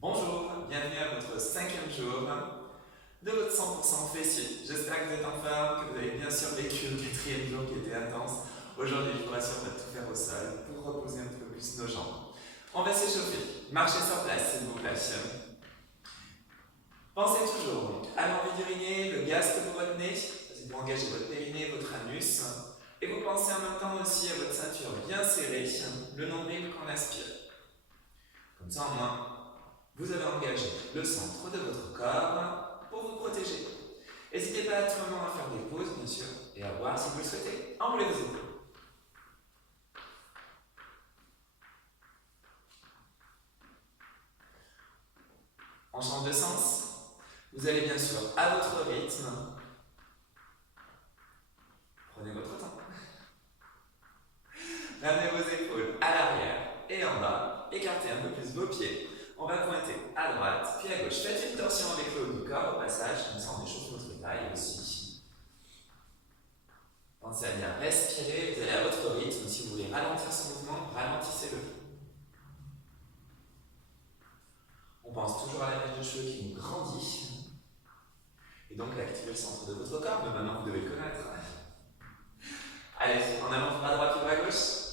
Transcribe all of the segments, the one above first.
Bonjour, bienvenue à votre cinquième jour de votre 100% fessier. J'espère que vous êtes en forme, que vous avez bien survécu au quatrième jour qui était intense. Aujourd'hui, je vous rassure, on va tout faire au sol pour reposer un petit peu plus nos jambes. On va s'échauffer. Marchez sur place, s'il vous plaît. Pensez toujours donc, à l'envie d'uriner, le gaz que vous retenez, vous engagez votre périnée, votre anus. Et vous pensez en même temps aussi à votre ceinture bien serrée, le nombril qu'on aspire. Comme ça, au moins, vous avez engagé le centre de votre corps pour vous protéger. N'hésitez pas à tout moment à faire des pauses, bien sûr, et à voir si vous le souhaitez. Enroulez vos épaules. On change de sens. Vous allez bien sûr à votre rythme. Prenez votre temps. Ramenez vos épaules à l'arrière et en bas. Écartez un peu plus vos pieds. On va pointer à droite, puis à gauche. Faites une torsion avec le haut du corps au passage, comme ça on échauffe notre taille aussi. Pensez à bien respirer, vous allez à votre rythme. Si vous voulez ralentir ce mouvement, ralentissez-le. On pense toujours à la mèche de cheveux qui nous grandit. Et donc activez le centre de votre corps, mais maintenant vous devez le connaître. Allez, en avant, bras droit puis bras gauche.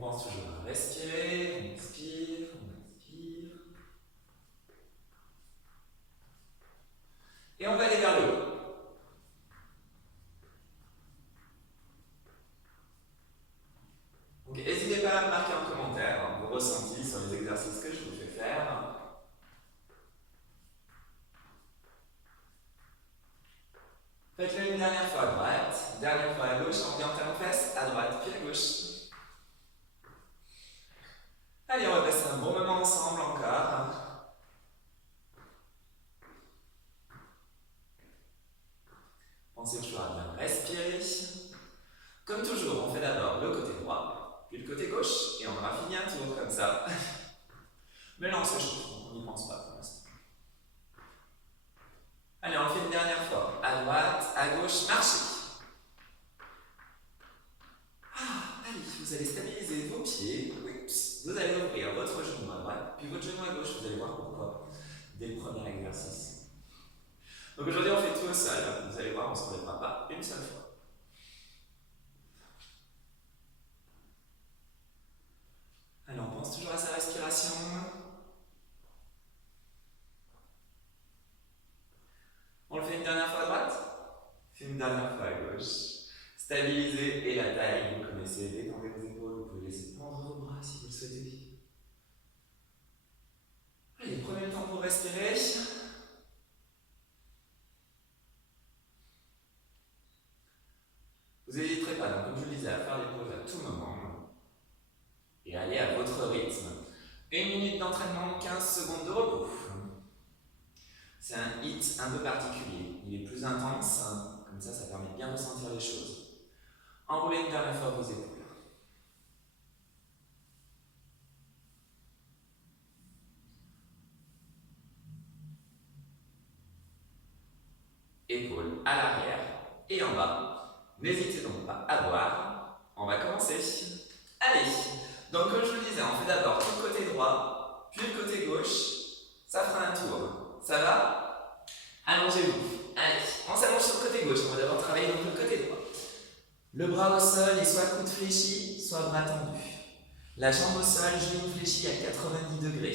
On pense toujours à respirer, on expire, on inspire. Et on va aller vers le haut. Donc n'hésitez pas à me marquer en commentaire vos ressentis sur les exercices que je vous fais faire. Faites-le une dernière fois à droite, dernière fois à gauche, en orientant en fesses, à droite puis à gauche. Allez, on va passer un bon moment ensemble encore. Pensez toujours à bien respirer. Comme toujours, on fait d'abord le côté droit, puis le côté gauche, et on aura fini un tour comme ça. Mais là, on s'échauffe, on n'y pense pas pour l'instant. Allez, on le fait une dernière fois. À droite, à gauche, marchez. Allez, vous allez stabiliser vos pieds. Vous allez ouvrir votre genou à droite, puis votre genou à gauche. Vous allez voir pourquoi dès le premier exercice. Donc aujourd'hui, on fait tout au sol. Vous allez voir, on ne se relèvera pas une seule fois. Allez, on pense toujours à sa respiration. On le fait une dernière fois à droite, puis une dernière fois à gauche. Stabilisez et la taille, vous connaissez, détendez vos épaules, vous pouvez laisser pendre vos bras si vous le souhaitez. Allez, prenez le temps pour respirer. Vous n'hésiterez pas, donc, comme je vous le disais, à faire des pauses à tout moment et aller à votre rythme. 1 minute d'entraînement, 15 secondes de repos. C'est un hit un peu particulier, il est plus intense, comme ça permet de bien ressentir les choses. Enroulez une dernière fois vos épaules. Épaules à l'arrière et en bas. N'hésitez donc pas à boire. On va commencer. Allez, donc comme je vous le disais, on fait d'abord tout le côté droit, puis le côté gauche. Ça fera un tour. Ça va? Allongez-vous. Allez, on s'allonge sur le côté gauche. On va d'abord travailler donc le côté droit. Le bras au sol est soit coude fléchi, soit bras tendu. La jambe au sol, genou fléchi à 90 degrés.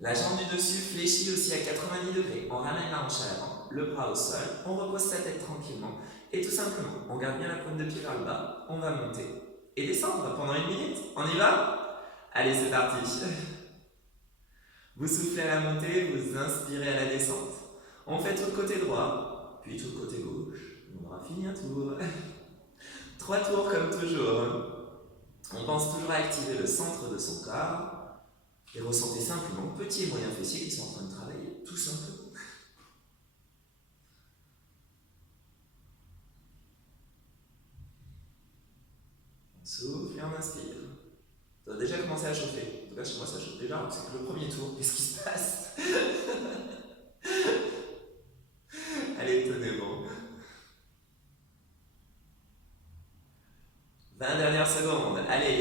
La jambe du dessus fléchit aussi à 90 degrés. On ramène la hanche à l'avant, le bras au sol, on repose sa tête tranquillement. Et tout simplement, on garde bien la pointe de pied vers le bas, on va monter et descendre pendant 1 minute. On y va? Allez, c'est parti. Vous soufflez à la montée, vous inspirez à la descente. On fait tout le côté droit, puis tout le côté gauche. On aura fini un tour. 3 tours comme toujours. On pense toujours à activer le centre de son corps. Et ressentez simplement petits et moyens fessiers qui sont en train de travailler, tout simplement. On souffle et on inspire. Ça a déjà commencé à chauffer. En tout cas, chez moi, ça chauffe déjà. C'est que le premier tour, qu'est-ce qui se passe?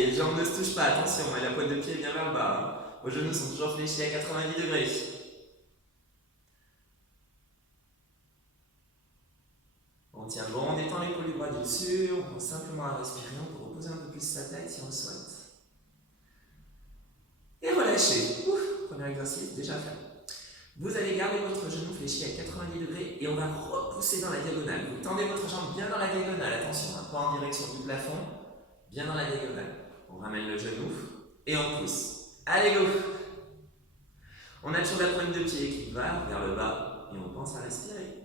Allez, les jambes ne se touchent pas, attention, la pointe de pied est bien vers le bas. Vos genoux sont toujours fléchis à 90 degrés. On tient bon, on détend l'épaule du bras du dessus, on pense simplement à respirer, on peut reposer un peu plus sa tête si on le souhaite. Et relâchez. Ouf, premier exercice déjà fait. Vous allez garder votre genou fléchi à 90 degrés et on va repousser dans la diagonale. Vous tendez votre jambe bien dans la diagonale, attention, pas en direction du plafond, bien dans la diagonale. On ramène le genou et on pousse. Allez, go! On a toujours la pointe de pied qui va vers le bas et on pense à respirer.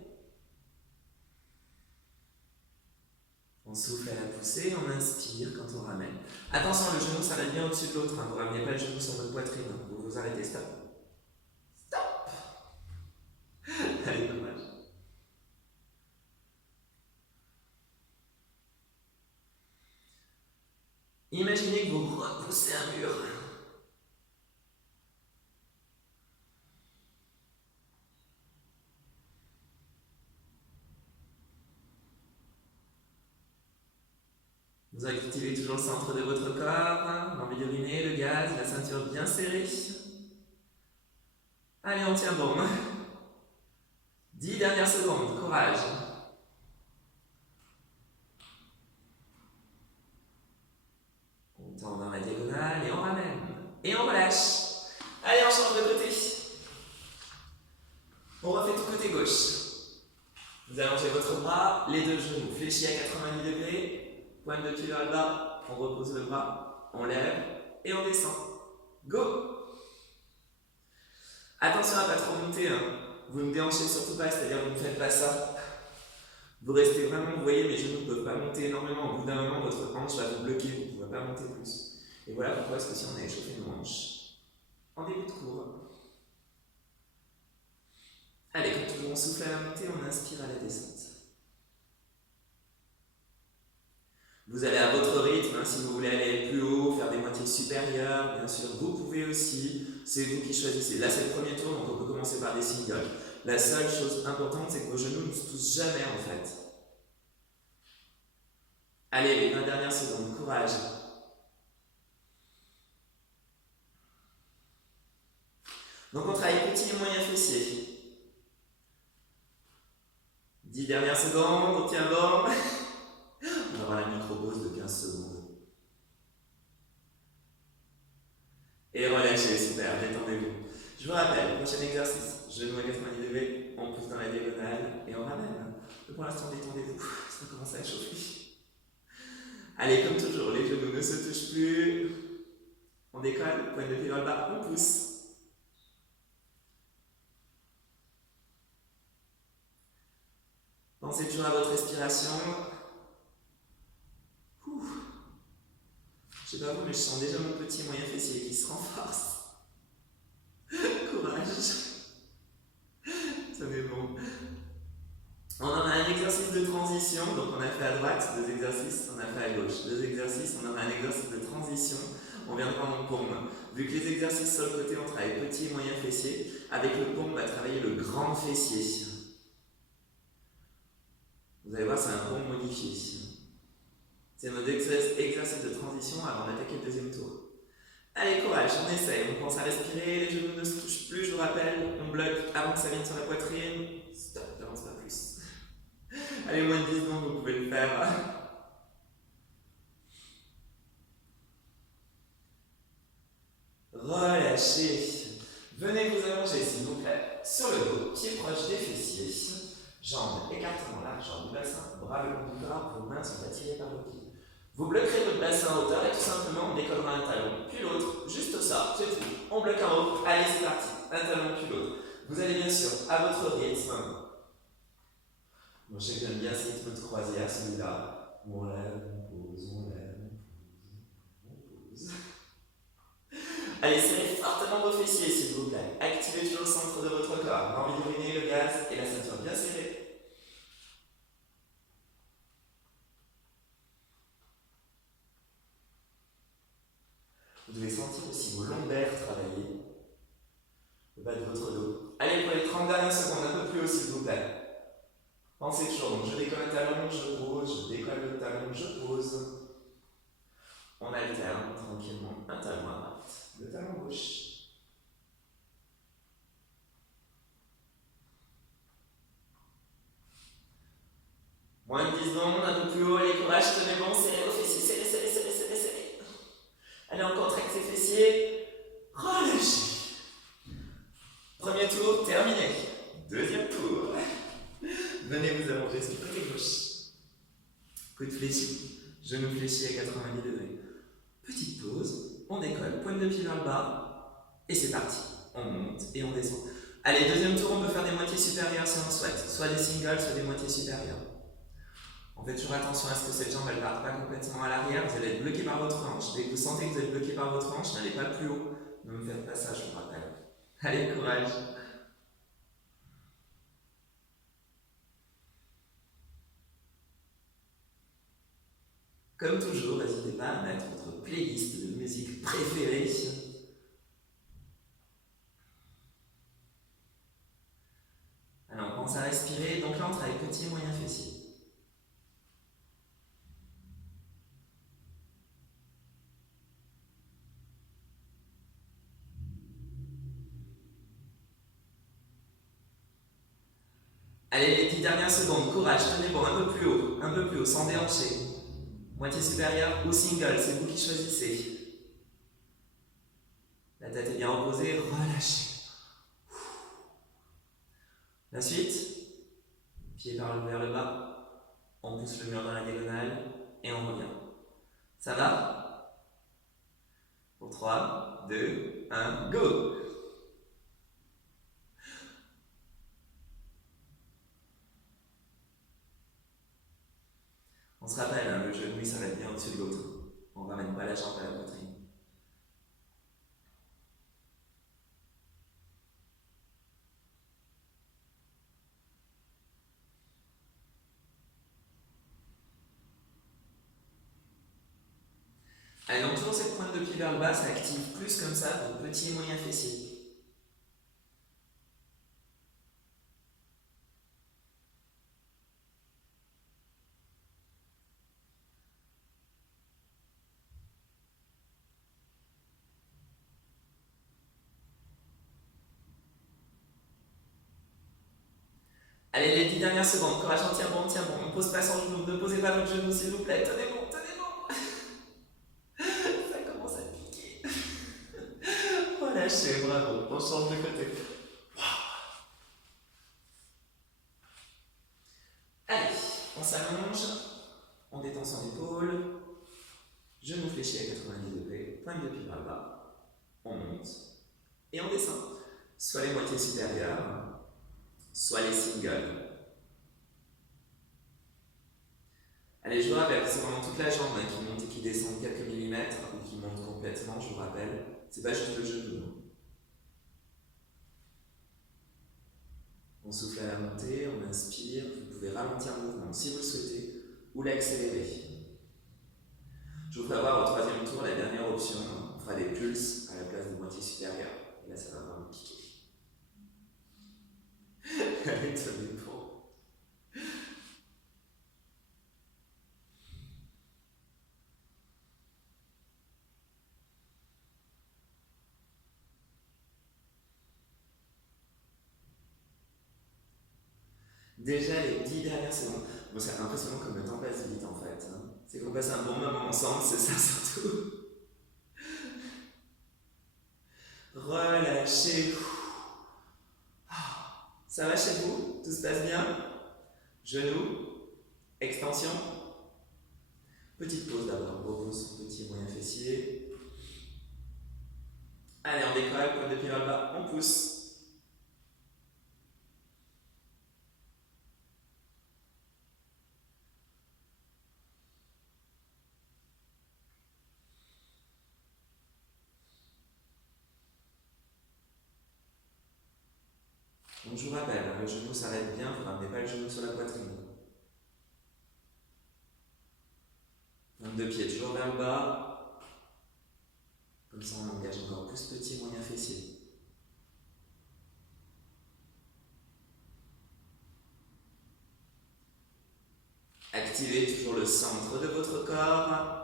On souffle à la poussée, on inspire quand on ramène. Attention, le genou ça va bien au-dessus de l'autre. Vous ne ramenez pas le genou sur votre poitrine. Vous vous arrêtez, stop. Stop. Allez, courage. Imaginez que vous repoussez un mur. Vous activez toujours le centre de votre corps, l'envie d'uriner, le gaz, la ceinture bien serrée. Allez, on tient bon. 10 dernières secondes, courage. On tend dans la diagonale et on ramène. Et on relâche. Allez, on change de côté. On refait tout côté gauche. Vous allongez votre bras, les deux genoux fléchis à 90 degrés. Pointe de pied vers le bas, on repose le bras, on lève et on descend. Go! Attention à ne pas trop monter, hein. Vous ne déhanchez surtout pas, c'est-à-dire vous ne faites pas ça. Vous restez vraiment, vous voyez, mes genoux ne peuvent pas monter énormément. Au bout d'un moment, votre hanche va vous bloquer, vous ne pouvez pas monter plus. Et voilà pourquoi est-ce que si on a échauffé nos hanches en début de cours. Allez, comme toujours, on souffle à la montée, on inspire à la descente. Vous allez à votre rythme, hein, si vous voulez aller plus haut, faire des moitiés supérieures, bien sûr, vous pouvez aussi, c'est vous qui choisissez. Là, c'est le premier tour, donc on peut commencer par des singles. La seule chose importante, c'est que vos genoux ne se touchent jamais, en fait. Allez, les 20 dernières secondes, courage. Donc, on travaille petit et moyen fessier. 10 dernières secondes, on tient bon. On aura la micro-pause de 15 secondes. Et relâchez, super, détendez-vous. Je vous rappelle, prochain exercice, genou à 90 degrés, on pousse dans la diagonale et on ramène. Pour l'instant, détendez-vous, ça commence à chauffer. Allez, comme toujours, les genoux ne se touchent plus. On décolle, pointe de pied vers le bas, on pousse. Pensez toujours à votre respiration. Je sais pas vous, mais je sens déjà mon petit moyen fessier qui se renforce. Courage. Tenez bon. On en a un exercice de transition, donc on a fait à droite 2 exercices, on a fait à gauche 2 exercices, on aura un exercice de transition, on viendra en paume. Vu que les exercices sur le côté, on travaille petit et moyen fessier, avec le paume, on va travailler le grand fessier. Vous allez voir, c'est un paume modifié. C'est notre exercice de transition avant d'attaquer le deuxième tour. Allez, courage, on essaye, on pense à respirer, les genoux ne se touchent plus, je vous rappelle, on bloque avant que ça vienne sur la poitrine. Stop, n'avance pas plus. Allez, moins de 10 secondes, vous pouvez le faire. Relâchez. Venez vous allonger, s'il vous plaît, sur le dos, pieds proches des fessiers, jambes écartement largeur du bassin, bras le long du corps, vos mains sont attirées par vos pieds. Vous bloquerez votre bassin en hauteur et tout simplement on décollera un talon, puis l'autre, juste ça, c'est tout. On bloque en haut, allez c'est parti, un talon puis l'autre. Vous allez bien sûr, à votre rythme. Moi je sais que j'aime bien ce rythme de croisière, celui-là. On lève, on pose, on lève, on pose. Allez, serrez fortement vos fessiers s'il vous plaît. Activez toujours le centre de votre corps. L'envie d'uriner, le gaz et la ceinture bien serrée. Vous devez sentir aussi vos lombaires travailler. Le bas de votre dos. Allez, pour les 30 dernières secondes, un peu plus haut s'il vous plaît. Pensez toujours, donc je décolle le talon, je pose, je décolle le talon, je pose. On alterne tranquillement un talon à droite, le talon gauche. Moins de 10 secondes, un peu plus haut, allez, courage, tenez bon, serrez vos fessiers, serrez, serrez, serrez, serrez, serrez. Allez, on contracte ses fessiers, relâchez. Premier tour, terminé. Deuxième tour. Venez vous allonger sur le côté gauche. Coude fléchi, genou fléchi à 90 degrés. Petite pause, on décolle, pointe de pied vers le bas, et c'est parti. On monte et on descend. Allez, deuxième tour, on peut faire des moitiés supérieures si on souhaite, soit des singles, soit des moitiés supérieures. En fait, toujours attention à ce que cette jambe ne parte pas complètement à l'arrière, vous allez être bloqué par votre hanche. Dès que vous sentez que vous êtes bloqué par votre hanche, n'allez pas plus haut. Ne me faites pas ça, je vous rappelle. Allez, courage. Comme toujours, n'hésitez pas à mettre votre playlist de musique préférée. Alors, on commence à respirer. Donc là, on travaille petit et moyen fessier. Allez, les 10 dernières secondes, courage, tenez bon, un peu plus haut, sans déhancher. Moitié supérieure ou single, c'est vous qui choisissez. La tête est bien reposée, relâchez. La suite, pied vers le bas, on pousse le mur dans la diagonale et on revient. Ça va? Pour 3, 2, 1, go! On se rappelle, hein, le genou il s'arrête bien au-dessus de l'autre. On ne ramène pas la jambe à la poitrine. Allez, donc toujours cette pointe de pied vers le bas, ça active plus comme ça vos petits et moyens fessiers. Allez, les 10 dernières secondes, courage, on tient bon, on ne pose pas son genou, ne posez pas votre genou s'il vous plaît, tenez bon, tenez bon. Ça commence à piquer. Relâchez, bravo, on change de côté. Allez, on s'allonge, on détend son épaule, genou fléchi à 90 degrés, pointe de pied vers le bas, on monte et on descend. Soit les moitiés supérieures, soit les singles. Allez, je vous rappelle, c'est vraiment toute la jambe qui monte et qui descend de quelques millimètres ou qui monte complètement, je vous rappelle. C'est pas juste le genou. On souffle à la montée, on inspire, vous pouvez ralentir le mouvement si vous le souhaitez ou l'accélérer. Je vous ferai voir au troisième tour la dernière option, on fera des pulses à la place des moitiés supérieures. Et là, ça va vraiment piquer. Allez, tenez bon. Déjà les 10 dernières secondes. Bon, c'est impressionnant comme le temps passe vite en fait. Hein. C'est qu'on passe un bon moment ensemble, c'est ça surtout. Relâchez. Ça va chez vous? Tout se passe bien? Genoux, extension. Petite pause d'abord, repose son petit moyen fessier. Allez, on décolle, pointe de pied vers le bas, on pousse. Donc je vous rappelle, le genou s'arrête bien, vous ne ramenez pas le genou sur la poitrine. Pointe de pied toujours vers le bas. Comme ça on engage encore plus petit moyen fessier. Activez toujours le centre de votre corps.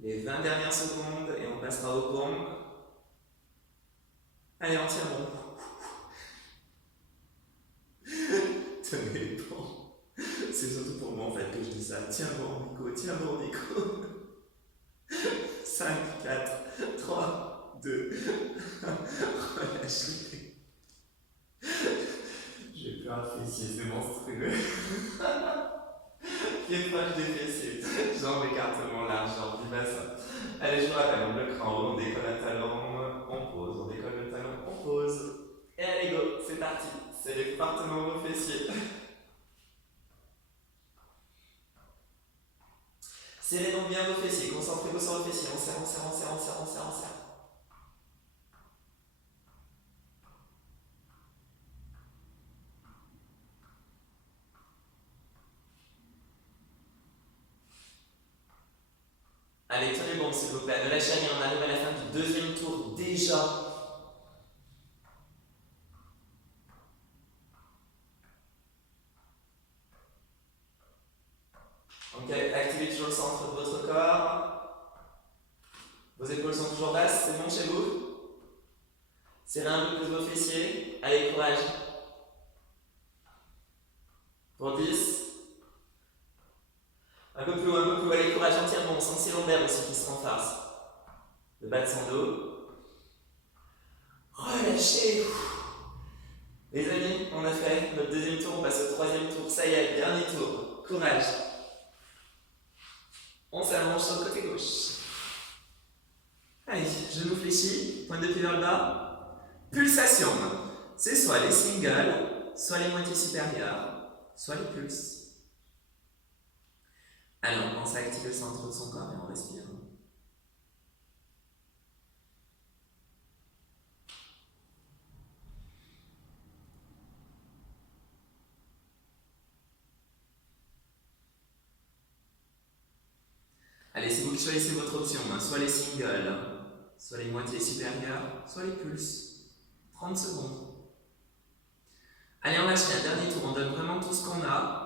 Les 20 dernières secondes et on passera aux pompes. Allez, on tient bon. Tenez bon. C'est surtout pour moi en fait que je dis ça. Tiens bon Nico, tiens bon Nico. 5, 4, 3, 2, relâchez. J'ai peur de fessier, c'est monstrueux. Une fois je défessier, jambes écartement large, jambes du bassin. Allez, je vous rappelle, on bloque en haut, on décolle le talon, on pose, on décolle le talon, on pose. Et allez go, c'est parti. C'est les partenaires vos fessiers. Serrez donc bien vos fessiers, concentrez-vous sur vos fessiers, on serre, on serre, on serre, on serre, on serre, on serre. Allez, tenez bon s'il vous plaît, ne lâchez rien, on arrive à la fin du deuxième tour déjà. Ok, activez toujours le centre de votre corps. Vos épaules sont toujours basses, c'est bon chez vous? Serrez un peu plus vos fessiers. Allez, courage. Pour 10. Un peu plus haut, un peu plus haut. Allez, courage, on tient bon. On sent ses lombaires aussi qui se renforcent. Le bas de son dos. Relâchez. Les amis, on a fait notre deuxième tour, on passe au troisième tour. Ça y est, dernier tour. Courage. On s'allonge sur le côté gauche. Allez, genou fléchi, pointe de pied vers le bas. Pulsation. C'est soit les singles, soit les moitiés supérieures, soit les pulses. Allez, on commence à activer le centre de son corps et on respire. Allez, c'est vous qui choisissez votre option, hein. Soit les singles, soit les moitiés supérieures, soit les pulses. 30 secondes. Allez, on lâche un dernier tour, on donne vraiment tout ce qu'on a.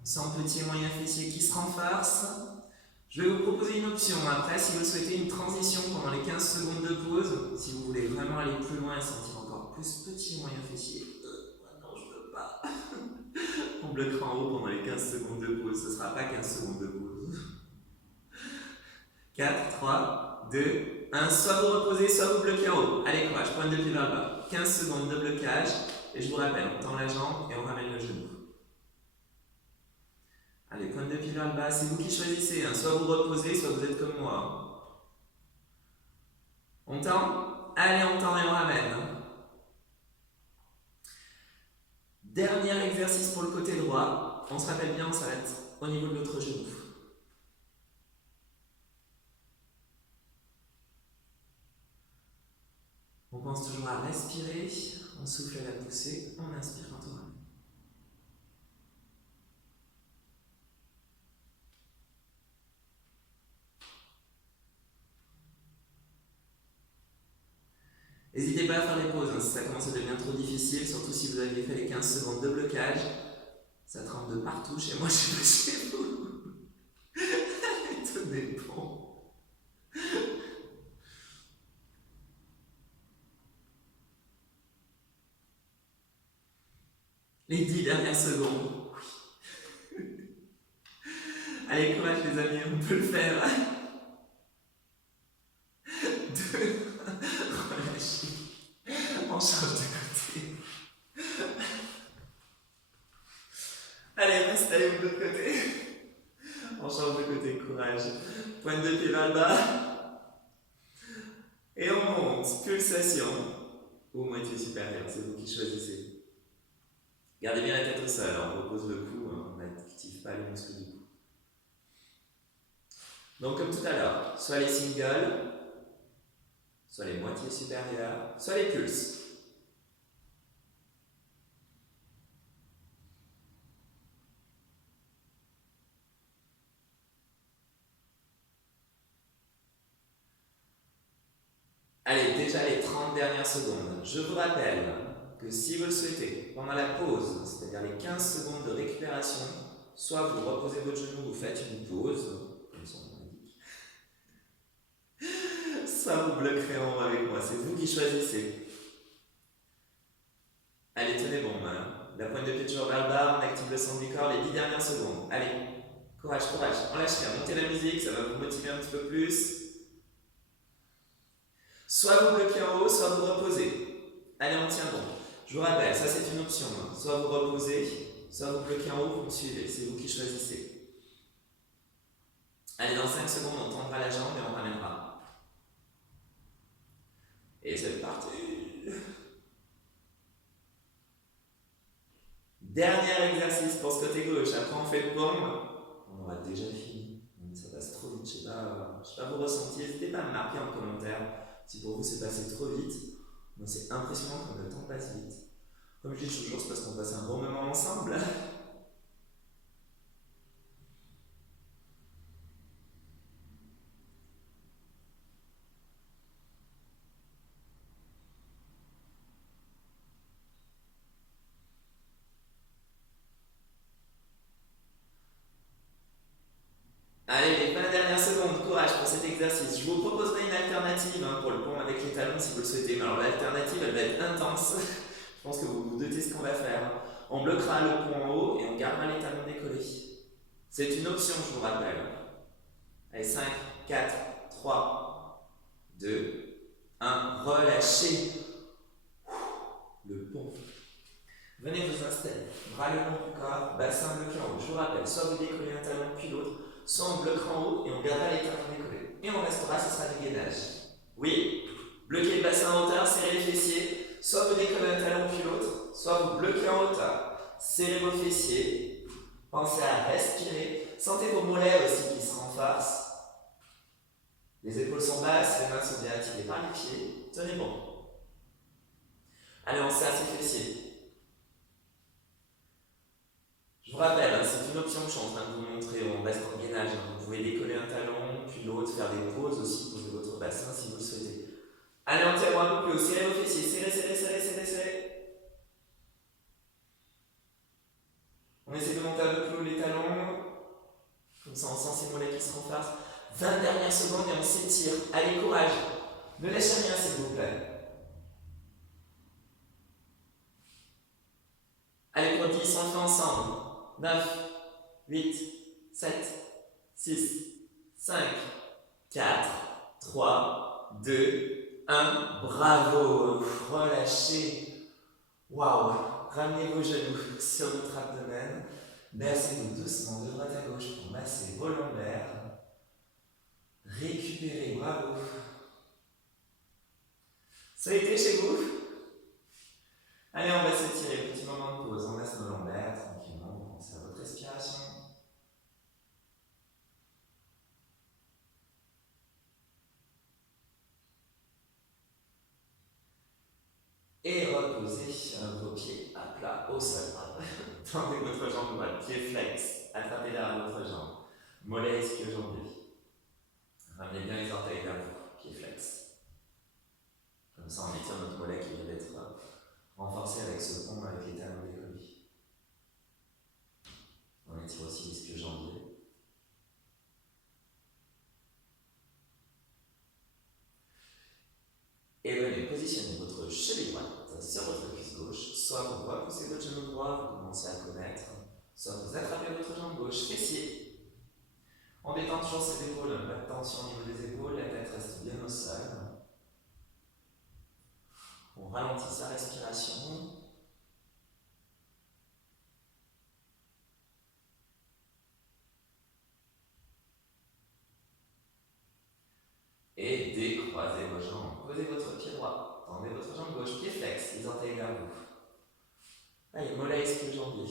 On sent petit et moyen fessier qui se renforce. Je vais vous proposer une option après, si vous souhaitez une transition pendant les 15 secondes de pause, si vous voulez vraiment aller plus loin et sentir encore plus petit et moyen fessier. Non, je ne peux pas. On bloquera en haut pendant les 15 secondes de pause, ce ne sera pas 15 secondes de pause. 4, 3, 2, 1, soit vous reposez, soit vous bloquez en haut. Allez, courage, pointe de pied vers le bas. 15 secondes de blocage, et je vous rappelle, on tend la jambe et on ramène le genou. Allez, pointe de pied vers le bas, c'est vous qui choisissez, hein. Soit vous reposez, soit vous êtes comme moi. On tend? Allez, on tend et on ramène. Dernier exercice pour le côté droit. On se rappelle bien, on s'arrête au niveau de l'autre genou. On pense toujours à respirer, on souffle à la poussée, on inspire quand on ramène. N'hésitez pas à faire les pauses, hein, si ça commence à devenir trop difficile, surtout si vous aviez fait les 15 secondes de blocage. Ça tremble de partout, chez moi, je sais pas chez vous. Tenez bon. Les 10 dernières secondes. Allez, courage les amis, on peut le faire. 2, relâchez. On change de côté. Allez, installez-vous de l'autre côté. On change de côté, courage. Pointe de pied vers le bas. Et on monte. Pulsation. Ou moitié supérieure, c'est vous qui choisissez. Gardez bien la tête au sol, on repose le cou, on n'active pas les muscles du cou. Donc comme tout à l'heure, soit les singles, soit les moitiés supérieures, soit les pulses. Allez, déjà les 30 dernières secondes. Je vous rappelle que si vous le souhaitez, pendant la pause, c'est-à-dire les 15 secondes de récupération, soit vous reposez votre genou, vous faites une pause, soit vous bloquerez en haut avec moi, c'est vous qui choisissez. Allez, tenez bon, la pointe de pied toujours vers le bas, on active le centre du corps les 10 dernières secondes. Allez, courage, courage, on lâche rien, montez la musique, ça va vous motiver un petit peu plus. Soit vous bloquez en haut, soit vous reposez. Allez, on tient bon. Je vous rappelle, ça c'est une option. Soit vous reposez, soit vous bloquez en haut, vous me suivez. C'est vous qui choisissez. Allez, dans 5 secondes, on tendra la jambe et on ramènera. Et c'est parti. Dernier exercice pour ce côté gauche. Après, on fait le paume. On aura déjà fini. Ça passe trop vite. Je sais pas vos ressentis. N'hésitez pas à me marquer en commentaire si pour vous c'est passé trop vite. Moi, c'est impressionnant comme le temps passe vite. Comme je dis toujours, c'est parce qu'on passe un bon moment ensemble. Allez, les 20 dernières secondes, courage pour cet exercice. Je vous proposerai une alternative pour le pont avec les talons si vous le souhaitez. Mais alors l'alternative, elle va être intense. Je pense que vous vous doutez ce qu'on va faire. On bloquera le pont en haut et on gardera les talons décollés. C'est une option, je vous rappelle. Allez, 5, 4, 3, 2, 1. Relâchez le pont. Venez vous installer. Bras le long du corps, bassin bloqué en haut. Je vous rappelle, soit vous décollez un talon puis l'autre, soit on bloquera en haut et on gardera les talons décollés. Et on restera, ce sera des gainages. Oui, bloquez le bassin en hauteur, serrez les fessiers. Soit vous décollez un talon puis l'autre, soit vous bloquez en hauteur. Serrez vos fessiers. Pensez à respirer. Sentez vos mollets aussi qui se renforcent. Les épaules sont basses, les mains sont bien attirées par les pieds. Tenez bon. Allez, on serre ses fessiers. Je vous rappelle, c'est une option que je suis en train de vous montrer, on reste en gainage. Vous pouvez décoller un talon, puis l'autre, faire des pauses aussi, poser votre bassin si vous le souhaitez. Allez, on tire un peu plus haut, serrez vos fessiers, serrez, serrez, serrez, serrez, serrez. On essaie de monter un peu plus haut les talons, comme ça on sent ces mollets qui se renforcent. 20 dernières secondes et on s'étire. Allez, courage, ne lâchez rien s'il vous plaît. Allez, pour 10, on le fait ensemble. 9, 8, 7, 6, 5, 4, 3, 2, 1. Bravo. Relâchez. Waouh. Ramenez vos genoux sur votre abdomen. Bercez-vous doucement de droite à gauche pour masser vos lombaires. Récupérez. Bravo. Ça a été chez vous? Allez, on va s'étirer. Petit moment de pause. On masse nos lombaires tranquillement. Vous pensez à votre respiration. Et reposez vos pieds à plat au sol. Tendez votre jambe droite, pied flex. Attrapez derrière votre jambe. Mollet ischio-jambier. Ramenez bien les orteils vers vous, pied flex. Comme ça, on étire notre mollet qui vient d'être renforcé avec ce pont avec les talons décollés. On étire aussi l'ischio-jambier. Et venez positionner votre cheville droite sur votre cuisse gauche. Soit vous repoussez votre genou droit, vous commencez à connaître. Soit vous attrapez votre jambe gauche, fessier. On détend toujours ses épaules, pas de tension au niveau des épaules, la tête reste bien au sol. On ralentit sa respiration. Et décroisez vos jambes. Posez votre pied droit. Tendez votre jambe gauche. Pied flex. Les orteils vers vous. Allez, mollet ischio-jambier.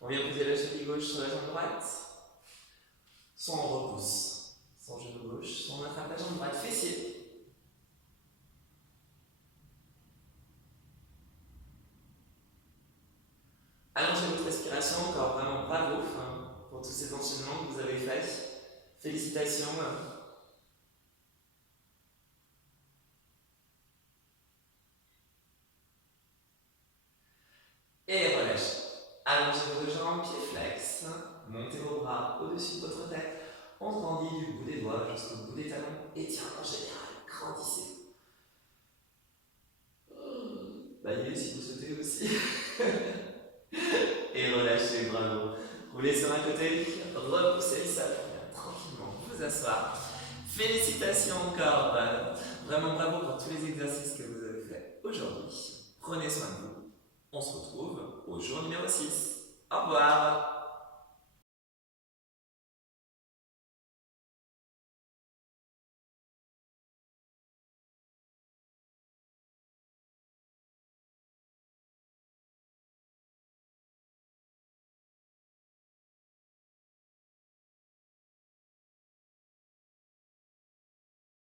On vient poser la cheville gauche sur la jambe droite. Soit on repousse son genou gauche, soit on attrape la jambe droite, fessier. Allongez votre respiration, encore vraiment bravo pour tous ces enchaînements que vous avez faits. Félicitations. Et relâchez. Allongez vos jambes, pieds flex. Montez vos bras au-dessus de votre tête. On grandit du bout des doigts jusqu'au bout des talons. Étirement général, grandissez. Baillez si vous souhaitez aussi. Et relâchez, bravo. Roulez sur un côté, repoussez le sol. Tranquillement, vous asseoir. Félicitations encore. Vraiment bravo pour tous les exercices que vous avez faits aujourd'hui. Prenez soin de vous. On se retrouve au jour numéro 6. Au revoir.